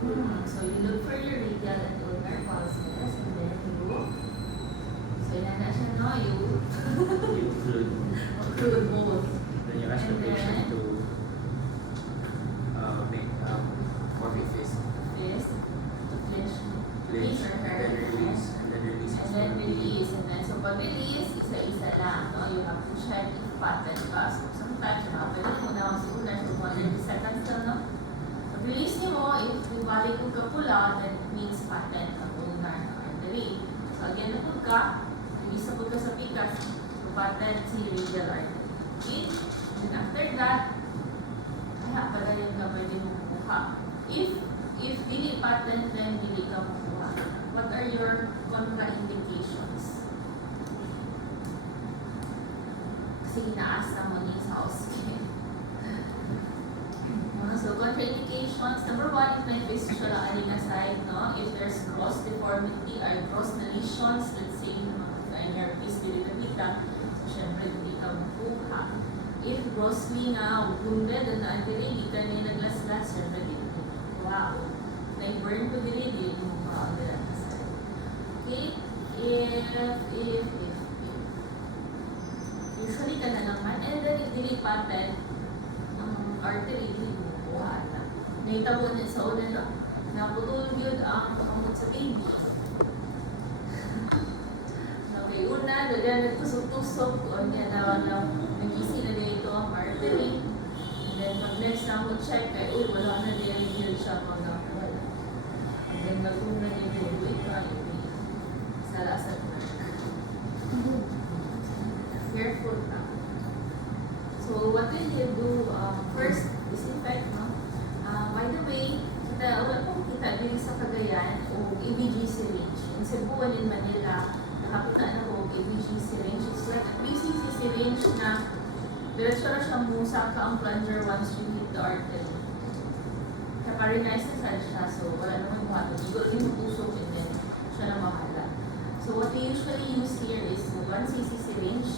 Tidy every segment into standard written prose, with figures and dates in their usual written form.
So you look for your radial and ulnar pulses, and then so yan na siya, no? You occlude both. Then you ask the And patient then- to make form a fist, Fist, to clench clench, or her. then release, and then release. And then release, and then so pag release, isa-isa lang, no? You have to check if pattern pa. So sometimes, pwede mo na ang ulnar, so 130 seconds lang, no? Pag release niyo mo, if ibalik ko ka pula, then it means pattern ang ulnar na artery. So again, napod ka, release na ka sa pikas, so pattern si radial artery. Okay? And then after that, kaya pala yung kamay din mo kukuha. If dili pattern, then dili ka makuha. What are your contraindications? Kasi inaasa mo niya sa hospital. So contraindications, number one, if may fistula aning side, no? If there's gross deformity or gross na lesions, let's say, your piece dili nakita, so syempre hindi ka makuha. If grossly nga, wounded, na dili, di ka niya naglaslas, syempre di ka makuha. Na-burn ko dili, di mo makuha ang side. Okay? If usually ka na naman, and then if dili pattern, ang artery, dili mo makuha na. Nahitabo niya sa una, no? Naputol yun ang pakamot sa baby. Okay, una, dyan nagtusok-tusok, o nga na nag-isi na dito ang artery. And then pag next na mo check, ay uy, wala na din siya pag wala. And then nag-una din yung uy ka, sa lasat na. Careful na. So what will you do? First, disinfect, no? By the way, wala pong kita dito sa Cagayan o ABG syringe. In Cebu and in Manila, nakapita na ko ABG syringe. It's like a 3cc syringe na diretso na siyang musa ka ang plunger once you hit the artery. Heparinized na siya, so wala naman buhato. Siguro din mo tusok and then siya na mahala. So what we usually use here is 1cc syringe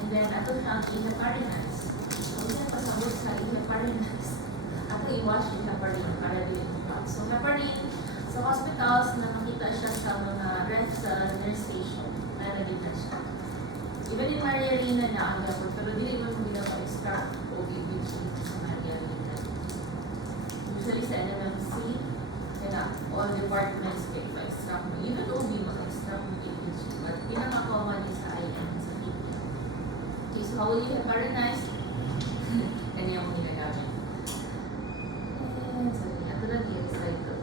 and then ato siyang i-heparinize. So isa pasabot sa i-heparinize. Ako i-wash yung heparin para din ito. So heparin, sa hospitals na makita siya sa mga nurse station, nalagyan na siya. Even in Maria Rina na ang gapon, pero dili mo ginapa-extract o ABG sa Maria Rina. Usually sa NMMC, kaya all departments may pa-extract mo. Even though di mag-extract mo ABG, but pinaka-common is sa IM, sa TP. Okay, so how will you heparinize? Kanya mo ginagamit. Sorry, ato lang yung slide to.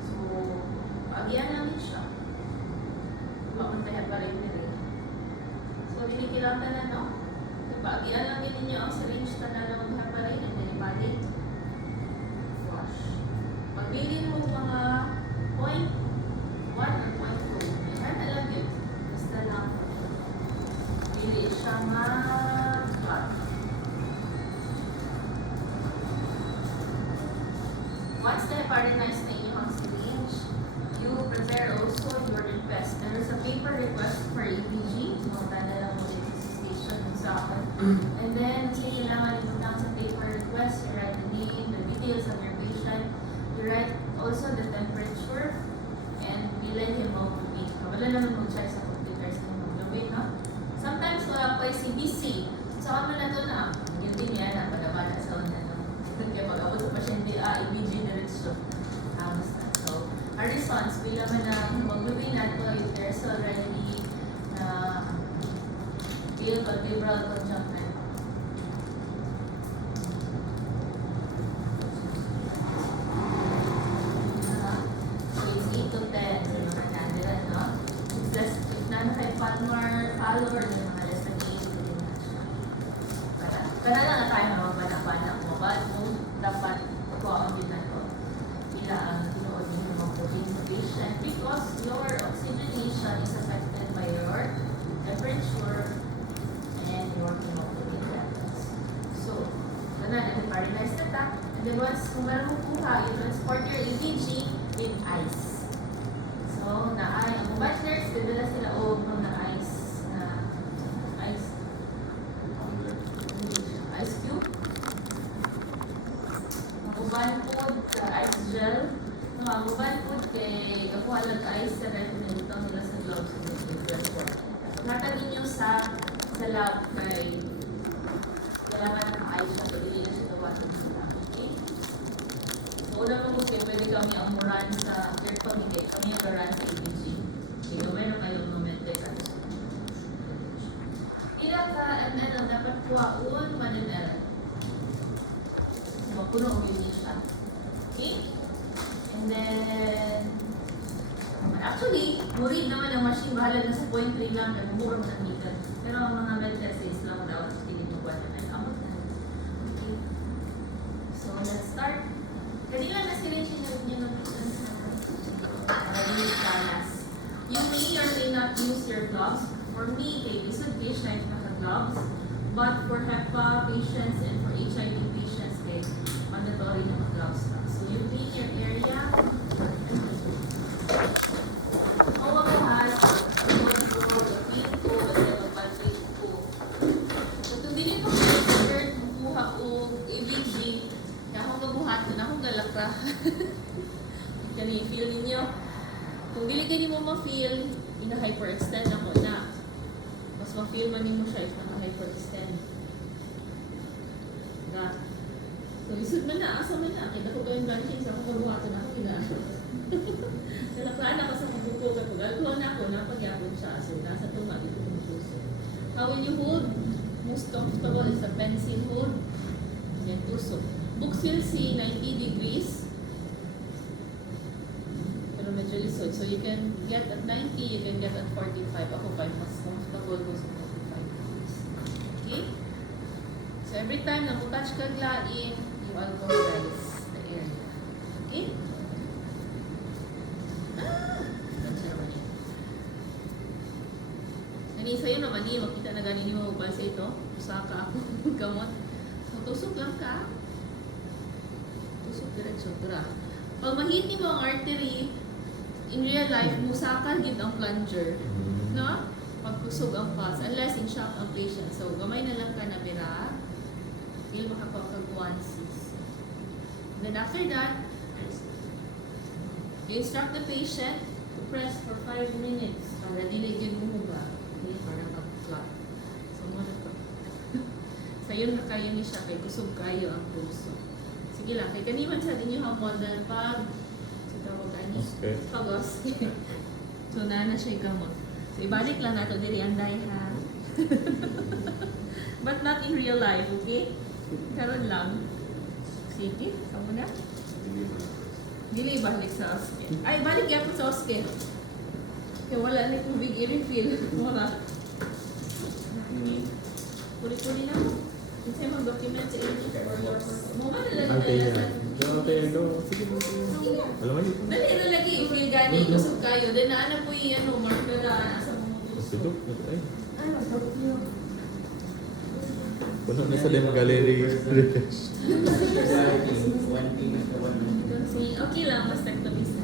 So, pag-iyan namin siya. Papuntahan pa rin nila. So, dinikilatan na, no? Pag-iyan lang din ninyo ang syringe na nalawag pa rin and then ibalik. Wash. Pagbilin mo mga point 1 or point 2. Yan na lang yun. Basta lang. Pili siya ma-plug. Once na-heparinize na inyong syringe, you prepare also your request. There is a paper request for ABG. Pumunta na lang mo dito sa station sa akin. And then, say kailangan ipunta sa paper request, you write the name, the details of your patient, you write also the temperature, and bilan hemoglobin. Wala naman mag-check sa computer sa hemoglobin, no? Sometimes wala pa yung CBC. So, kami na ito na, yun din yan, bada-bada sa una, no? Kaya pag-abot sa pasyente, ABG diretsyo. Basta. So, our response, bilang man na hemoglobin na ito, if there's already vertebral conjunctive. So, it's 8 to 10 sa mga candidate, no? Plus, if na kay Palmer, Pallor, yung mga less than 8, hindi na siya. Para lang na tayo magpanak-panak mo, but kung dapat ko ang ginagawa, ila ang tinuod yung hemoglobin sa patient because your oxygenation is affected by your temperature and your hemoglobin levels. So, na-heparinize na ta. And then once kung meron mo kuha, you transport your ABG in ice. So, na-ay, ang mobile nurse, dala sila o mga ice na ice. Natag ninyo sa lab kay kailangan naka-ayos siya, so hindi na siya tawatin sa lab. Okay? So, una mo kung pwede kami ang muran sa care communicate, kami yung garan sa ABG. So, meron kayong moment ka. Ila ka, ano, dapat kuwaon, mananel. So, puno o yun siya. Okay? And then, actually, murid naman ang machine, bahala na sa 0.3 lang, nagmumura mo ng meter. Pero ang mga med tests lang daw, hindi mo ba na amot na. Okay. So, let's start. Kanila na syringe niyo ng patients na release balas. You may or may not use your gloves. For me, kay isod patient naka-gloves. But for HEPA patients and for HIV patients, kay mandatory na mag-gloves lang. So, you clean your area. All of us, the pinto, the palpate ko. So, kung hindi ko shirt, buha o ABG, kaya akong gabuhat, na akong galakra. Kani, feel ninyo? Kung dili ka mo ma-feel, ina-hyperextend ako na. Mas ma-feel man mo siya if naka-hyperextend. Na. So, isod man na, asa man na. Kaya ako gawin branching sa akong gabuhatan ako, Nalaklaan ako sa kabuko kapag alcohol na ako, napagyapon siya. So, nasa tuma, ito yung puso. How will you hold? Most comfortable is the pencil hold. Yan, puso. Books will see 90 degrees. Pero medyo lisod. So, you can get at 90, you can get at 45. Ako pa, mas comfortable ko sa 45 degrees. Okay? So, every time na touch kag lain, you alcoholize the area. Okay? Ani sa'yo naman yun, makita na ganin mo ba sa ito? Usaka ako, gamot. So, tusok lang ka. Tusok diretsyon, tura. Pag mahit mo ang artery, in real life, musaka gid ang plunger. No? Pag kusog ang pulse, unless in shock ang patient. So, gamay na lang ka na bira. Feel makapapag 1-6. Then after that, you instruct the patient to press for 5 minutes para dili din mo ba. Okay, para mag-flat. So, muna to. Sayon na kayo ni siya, kay kusog kayo ang puso. Sige lang, kay kaniman sa inyo ang model pag sa tawag ani. Okay. Pag-oske. So, na siya gamot. So, ibalik lang nato diri anday ha. But not in real life, okay? Karon lang. Sige, kamo na. Dili balik sa oske. Ay, balik yapon sa oske. Kaya wala na tubig i-refill. Wala. Puli-puli na mo. Kasi mag-document sa inyo for your mo ba nalagay Antay na na. sa... Antay na. Sige mo. Alam mo dito. Dali na lagi, i-feel gani, kusog kayo. Then naana po yung ano, marker na sa mga puso. Ito. Ay. Ay, masabot niyo. Puno na sa Dem Gallery. One thing, one thing. Okay lang, mastectomy sa